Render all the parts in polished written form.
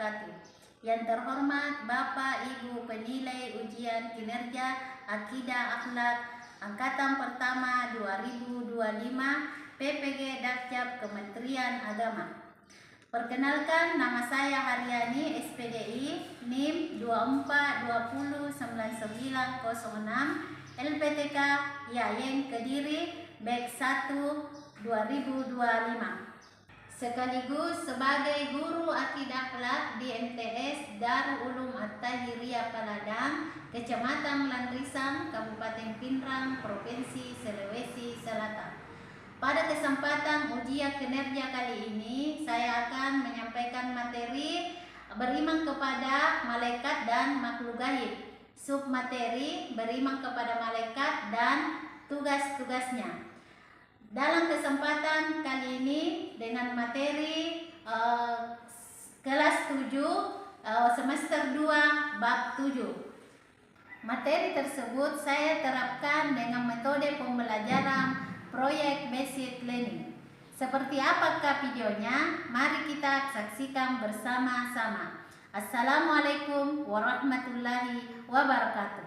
wabarakatuh. Yang terhormat Bapak Ibu penilai ujian kinerja Akidah Akhlak Angkatan Pertama 2025 PPG Dakjab Kementerian Agama. Perkenalkan, nama saya Haryani, SPDI, NIM 24209906, LPTK Yayen Kediri, Bek 1 2025. Sekaligus sebagai guru akidah akhlak di MTS Darul Ulum At-Tahiriyah Paladang, Kecamatan Landrisan, Kabupaten Pinrang, Provinsi Sulawesi Selatan. Pada kesempatan ujian kinerja kali ini, saya akan menyampaikan materi beriman kepada malaikat dan makhluk gaib. Submateri beriman kepada malaikat dan tugas-tugasnya. Dalam kesempatan kali ini dengan materi kelas 7 semester 2 bab 7. Materi tersebut saya terapkan dengan metode pembelajaran proyek based learning. Seperti apakah videonya? Mari kita saksikan bersama-sama. Assalamualaikum warahmatullahi wabarakatuh.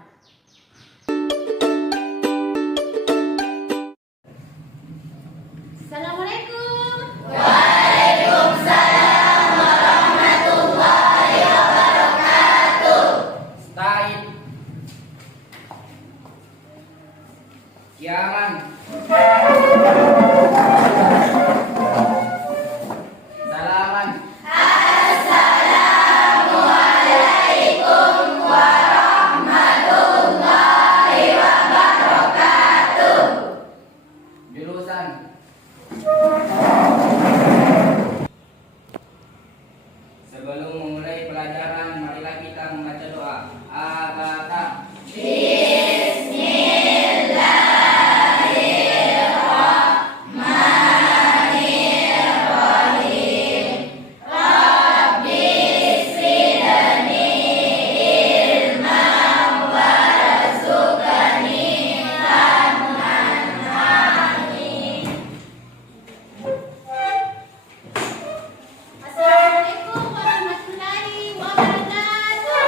Assalamualaikum. Waalaikumsalam warahmatullahi wabarakatuh. Stain. Kiaman. Salaman. Assalamualaikum warahmatullahi wabarakatuh. Jurusan. Sebelum memulai pelajaran, marilah kita membaca doa. Al-Fatihah. Assalamualaikum warahmatullahi wabarakatuh.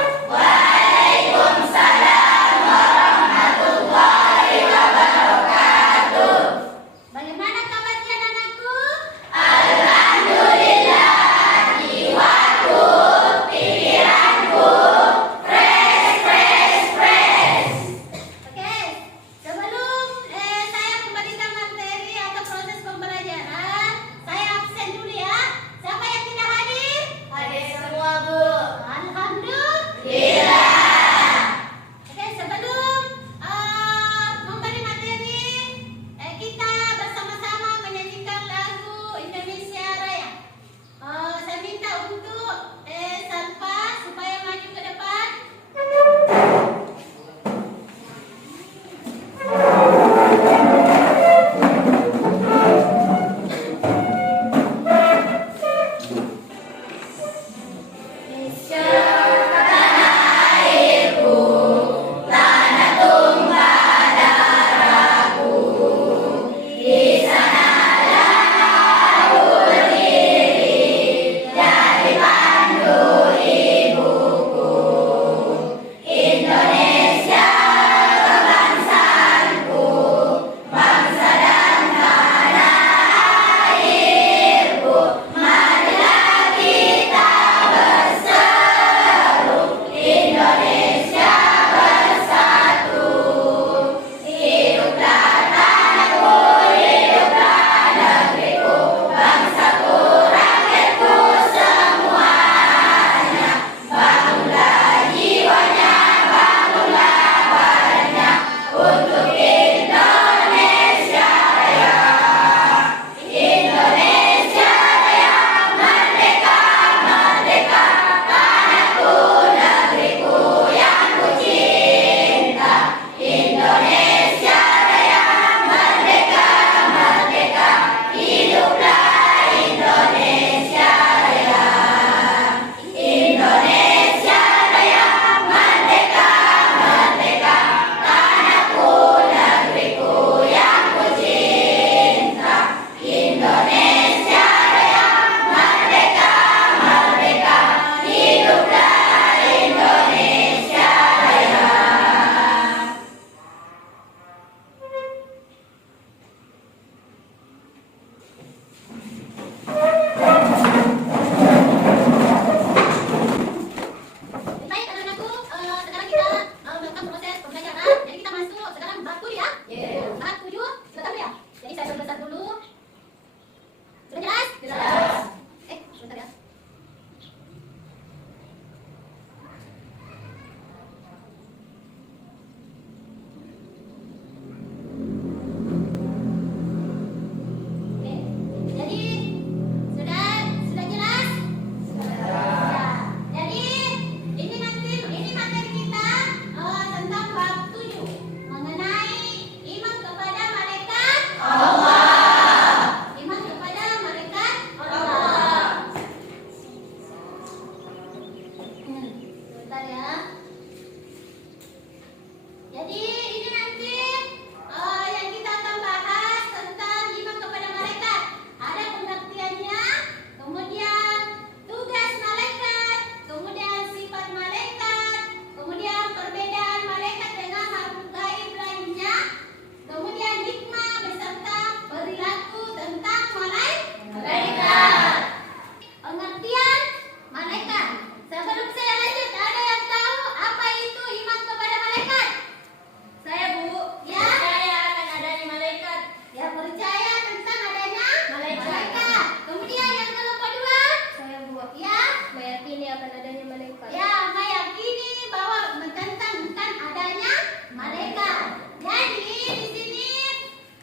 akan adanya malaikat. Ya, meyakini bahwa tentang adanya malaikat. Jadi di sini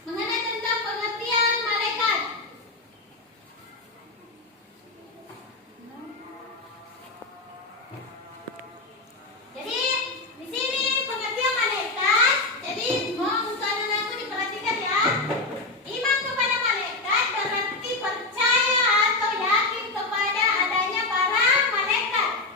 mengenai tentang pengertian malaikat. Jadi di sini pengertian malaikat. Jadi mohon saudaraku diperhatikan ya. Iman kepada malaikat berarti percaya atau yakin kepada adanya para malaikat.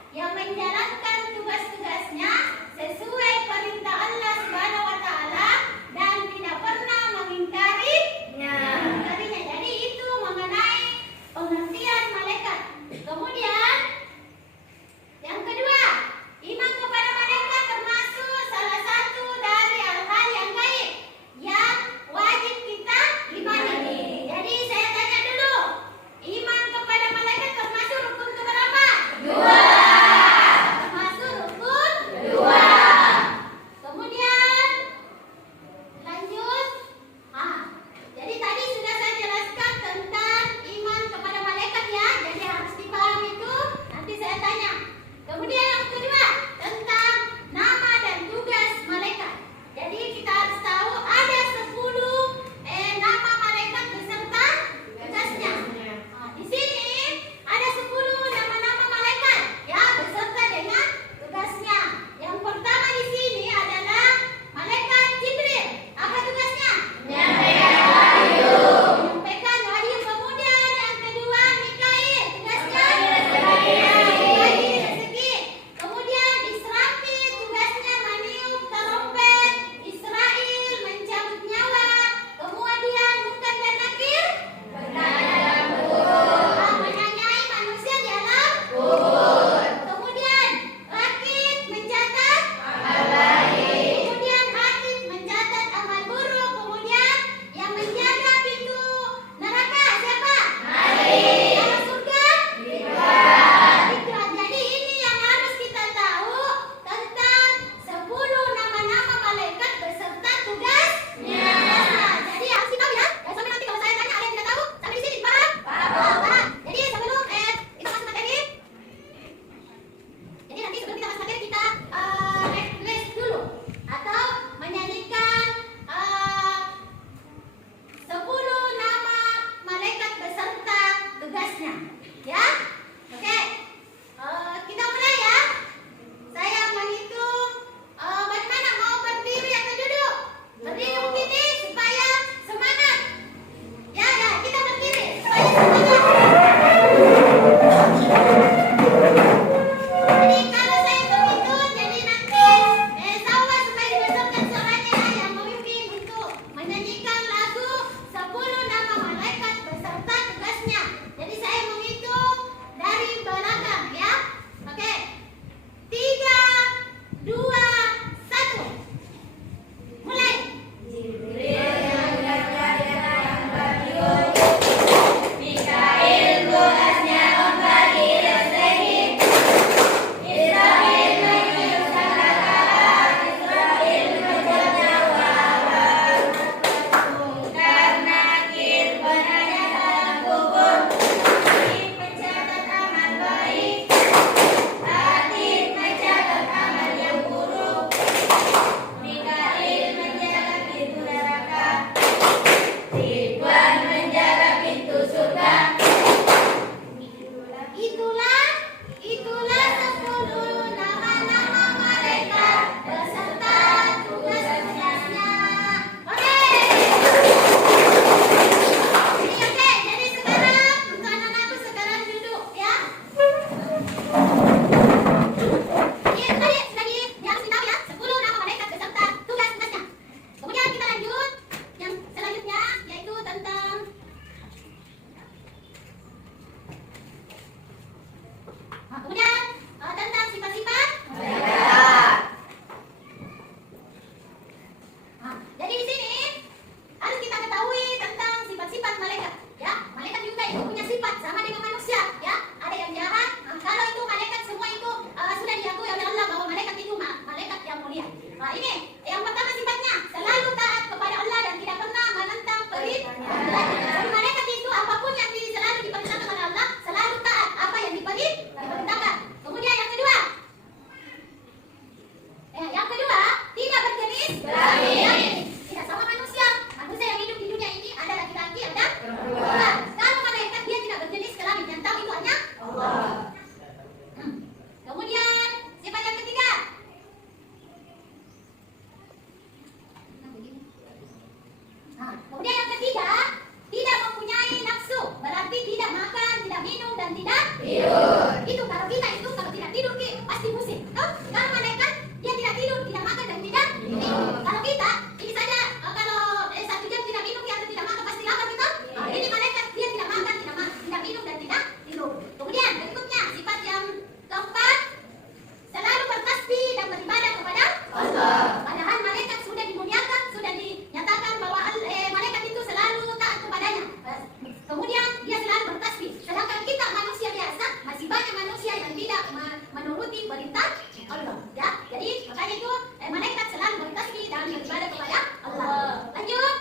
perintah Allah. Ya, jadi makanya itu malaikat selalu bertasbih dan beribadah kepada Allah. Lanjut.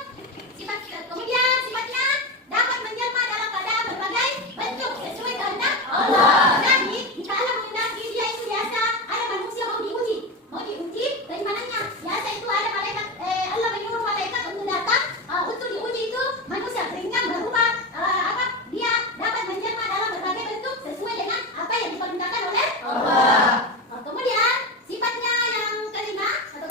Kemudian sifatnya dapat menjelma dalam keadaan berbagai bentuk sesuai kehendak Allah. Jadi jika Allah menghendaki dia itu biasa ada manusia mau diuji dari mananya. Biasa itu ada malaikat Allah menyuruh malaikat untuk datang untuk diuji itu manusia sehingga berubah dia dapat menjelma dalam berbagai bentuk sesuai dengan apa yang diperintahkan oleh Allah. Kemudian sifatnya yang kelima atau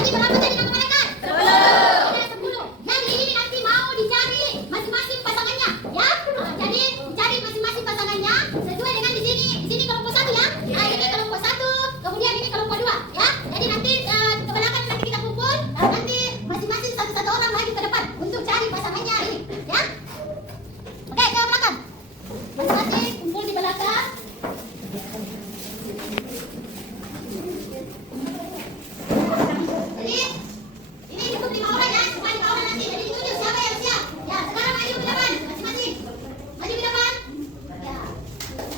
Tadi berapa tadi nama malaikat? 10. Ada 10. Jadi ini nanti mau dicari masing-masing pasangannya, ya. Jadi dicari masing-masing pasangannya sesuai dengan di sini. Di sini kelompok 1 ya. Nah, ini kelompok 1, kemudian ini kelompok 2, ya. Jadi nanti ke belakang nanti kita kumpul, nanti masing-masing satu-satu orang maju ke depan untuk cari pasangannya ini, ya. Oke, ke belakang. Masing-masing kumpul di belakang. Jadi ini cukup 5 orang ya, cuma 5 orang nanti. Jadi ditunjuk siapa yang siap. Ya, sekarang maju ke depan masing-masing. Maju ke depan. Ya.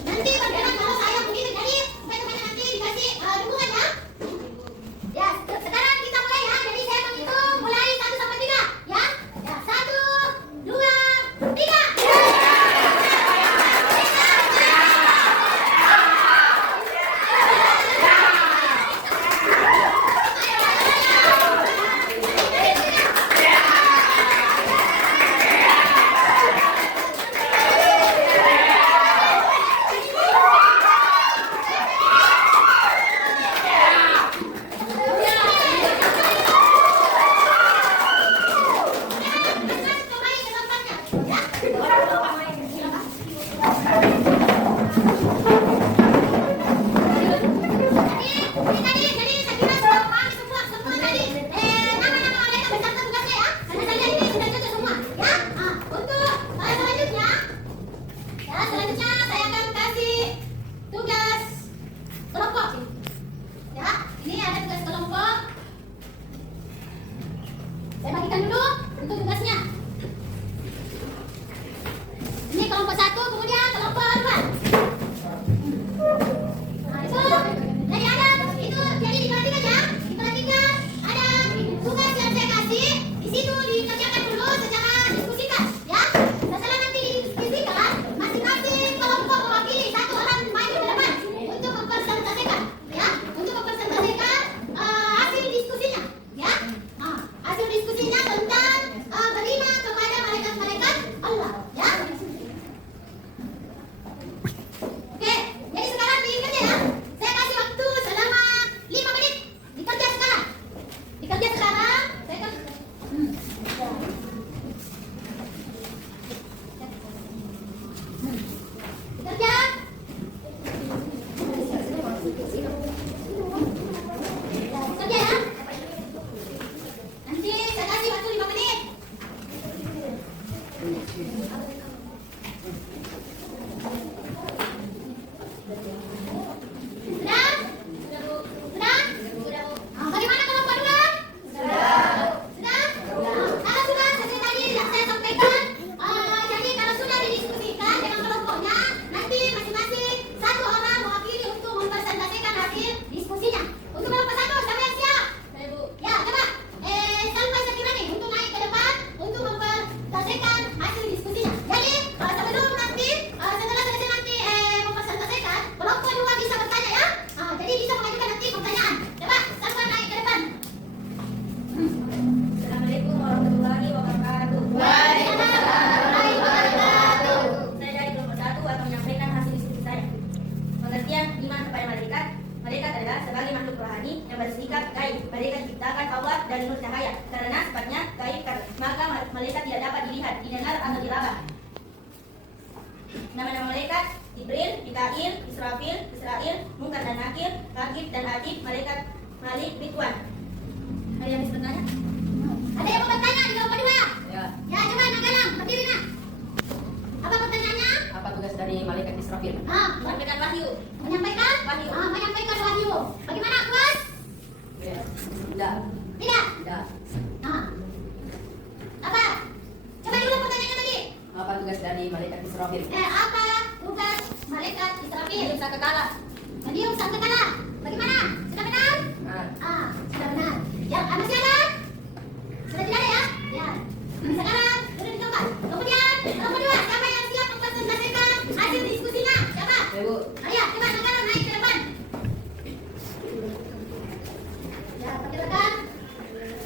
Nanti bergerak kalau saya begitu. Jadi teman-teman nanti dikasih dukungan ya. Ya, sekarang kita mulai ya. Jadi saya menghitung mulai 1 sampai 3 ya. Ya, 1, 2, 3. Saya bagikan dulu untuk tugasnya. Ini kelompok 1, kemudian kelompok 2. Nah, itu jadi ada itu jadi diperhatikan ya. Diperhatikan ada tugas yang saya kasih. Di situ dikerjakan dulu secara diskusikan ya. Setelah nanti didiskusikan, masing-masing kelompok mewakili 1 orang maju ke depan untuk mempresentasikan ya, untuk mempresentasikan hasil diskusinya ya. Nah, hasil diskusinya tentang beriman kepada malaikat-malaikat Allah ya. Oke, jadi sekarang dikerja ya. Saya kasih waktu selama 5 menit. Dikerja sekarang. Dikerja sekarang. Saya kan dikerja. Dikerja ya. Nanti saya kasih waktu 5 menit. Sudah? Sudah? Bagaimana kelompok 2? Sudah? Kalau sudah seperti tadi yang saya sampaikan, jadi kalau sudah didiskusikan dengan kelompoknya, nanti masing-masing 1 orang mewakili untuk mempresentasikan hasil diskusinya. Untuk kelompok 1, siapa yang siap? Ya, coba. Sampai sekira nih untuk naik ke depan untuk mempresentasikan hasil diskusinya. Jadi sebelum nanti setelah selesai nanti mempresentasikan, kelompok 2 bisa bertanya ya. Jadi bisa mengajukan nanti pertanyaan. Coba sampai naik ke depan. Assalamualaikum warahmatullahi wabarakatuh. Waalaikumsalam warahmatullahi wabarakatuh. Saya dari kelompok 1 akan menyampaikan hasil diskusi saya. Pengertian iman kepada malaikat. Malaikat adalah sebagai makhluk rohani yang bersikap gaib. Mereka diciptakan Allah dari nur cahaya. Karena sifatnya gaib, maka malaikat tidak dapat dilihat, didengar atau diraba. Nama-nama malaikat: Jibril, Mikail, Israfil, Munkar dan Nakir, Raqib dan Atid, malaikat Malik, Ridwan. Ada yang bisa bertanya? Ada yang mau bertanya di kelompok 2? Ya, Ya, coba nak galang, berdiri nak. Apa pertanyaannya? apa tugas dari malaikat Israfil? Sampaikan wahyu. Menyampaikan? Wahyu. Menyampaikan wahyu. Bagaimana, puas? Ya, tidak, Tidak? tidak. Apa? Coba dulu pertanyaannya tadi. Apa tugas dari malaikat Israfil? Apa tugas malaikat Israfil? Bisa kekala. Medium sangkakala. Bagaimana? Sudah benar? Nah, Sudah benar. Ya, masih ada? Sudah tidak ada ya? Ya. Sekarang sudah di tempat. Kemudian kelompok 2, siapa yang siap mempresentasikan hasil diskusinya? Siapa? Ibu. Ayo, coba sekarang naik ke depan. Ya, persilakan.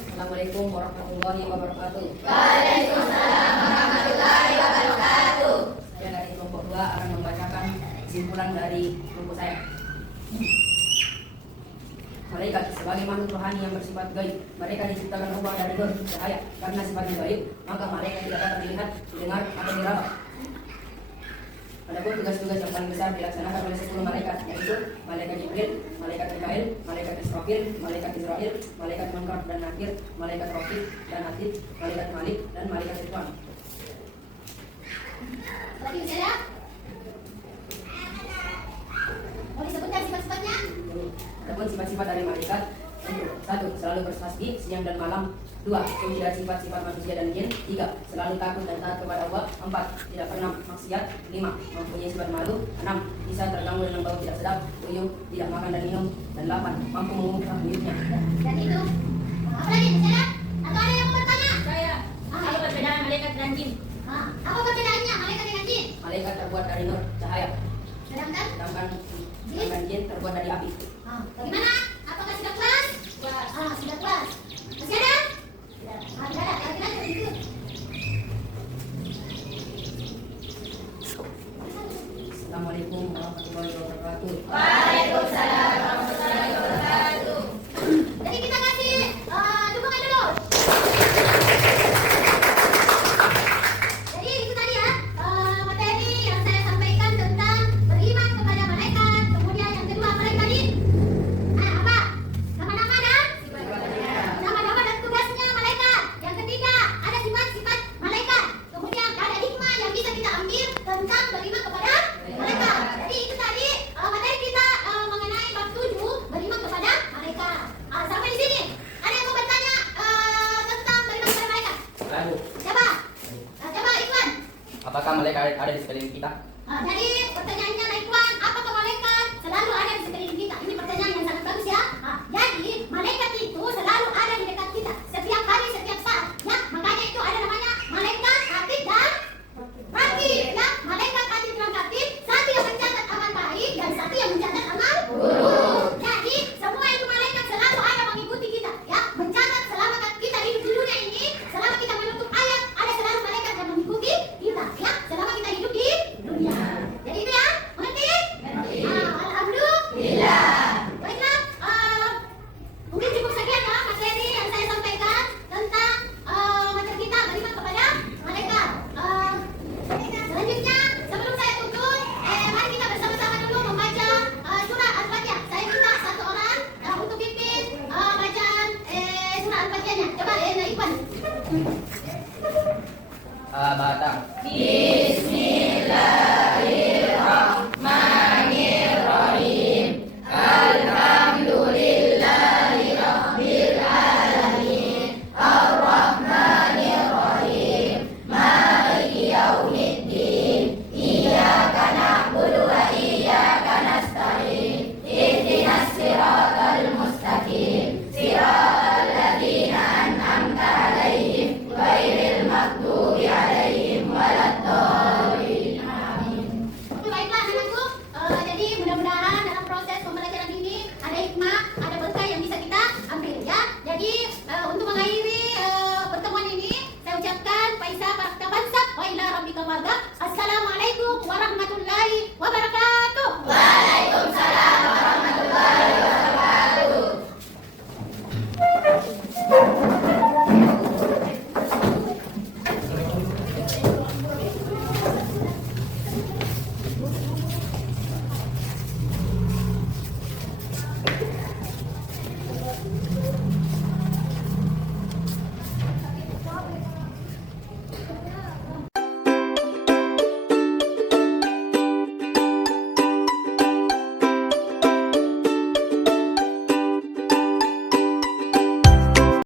Assalamualaikum warahmatullahi wabarakatuh. Waalaikumsalam warahmatullahi wabarakatuh. Saya dari kelompok 2 akan membacakan kesimpulan dari kelompok saya. Malaikat sebagai makhluk rohani yang bersifat gaib. Mereka diciptakan Allah dari nur cahaya. Karena sifatnya gaib, maka mereka tidak dapat dilihat, didengar, atau diraba. Adapun tugas-tugas yang paling besar dilaksanakan oleh 10 malaikat, yaitu malaikat Jibril, malaikat Mikail, malaikat Israfil, malaikat Israel, malaikat Munkar dan Nakir, malaikat Raqib dan Atid, malaikat Malik, dan malaikat Ridwan. Lagi bicara. Mau disebutkan sifat-sifatnya? Adapun sifat-sifat dari malaikat, 1. Selalu bertasbih siang dan malam. 2. Tidak sifat-sifat manusia dan jin. 3. Selalu takut dan taat kepada Allah. 4. Tidak pernah maksiat. 5. Mempunyai sifat malu. 6. Bisa terganggu dengan bau tidak sedap. 7. Tidak makan dan minum. Dan 8. Mampu mengumumkan buyutnya. Dan itu. Apa lagi bicara? Atau ada yang mau bertanya? Saya. Apa perbedaan malaikat dan jin? Apa perbedaannya malaikat dengan jin? Malaikat terbuat dari nur cahaya, Sedangkan sedangkan jin terbuat dari api. bagaimana? Apakah sudah kelas? Sudah kelas. Masih ada? Tidak ada. Kira-kira seperti itu. Assalamualaikum warahmatullahi wabarakatuh. Waalaikumsalam warahmatullahi wabarakatuh. Jadi kita kasih dukungan dulu. Jadi itu tadi ya materi yang saya sampaikan tentang beriman kepada malaikat. Kemudian yang kedua apa lagi tadi? Apa? Nama-nama dan nama-nama dan tugasnya malaikat. Yang ketiga ada sifat-sifat malaikat. Kemudian ada hikmah yang bisa kita ambil tentang beriman kepada malaikat. Jadi itu tadi materi kita mengenai bab 7 beriman kepada malaikat. Sampai di sini. Ada yang mau bertanya tentang beriman kepada malaikat? Lalu, Coba. Coba Ikhwan. apakah malaikat ada di sekeliling kita? Jadi pertanyaannya Ikhwan, apakah malaikat selalu ada di sekeliling kita? Ini pertanyaan yang sangat bagus ya. Jadi malaikat itu selalu ada di dekat kita setiap hari, setiap saat. Ya, makanya itu ada namanya malaikat atid dan ratib. Ya, malaikat atid dan ratib, satu yang mencatat amal baik dan satu yang mencatat amal buruk. Jadi semua itu malaikat selalu ada mengikuti kita. Ya, mencatat selama kita hidup di dunia ini, selama kita menutup ayat, ada selalu malaikat yang mengikuti kita. Ya, selama kita hidup di dunia. Jadi itu ya, mengerti? Alhamdulillah. Baiklah, mungkin cukup sekian ya materi yang saya sampaikan tentang materi kita beriman kepada malaikat. Selanjutnya, sebelum saya tutup, mari kita bersama-sama dulu membaca surah Al-Fatihah. Saya minta satu orang untuk pimpin bacaan surah Al-Fatihahnya. Coba Ikhwan. Batang. Bismillah.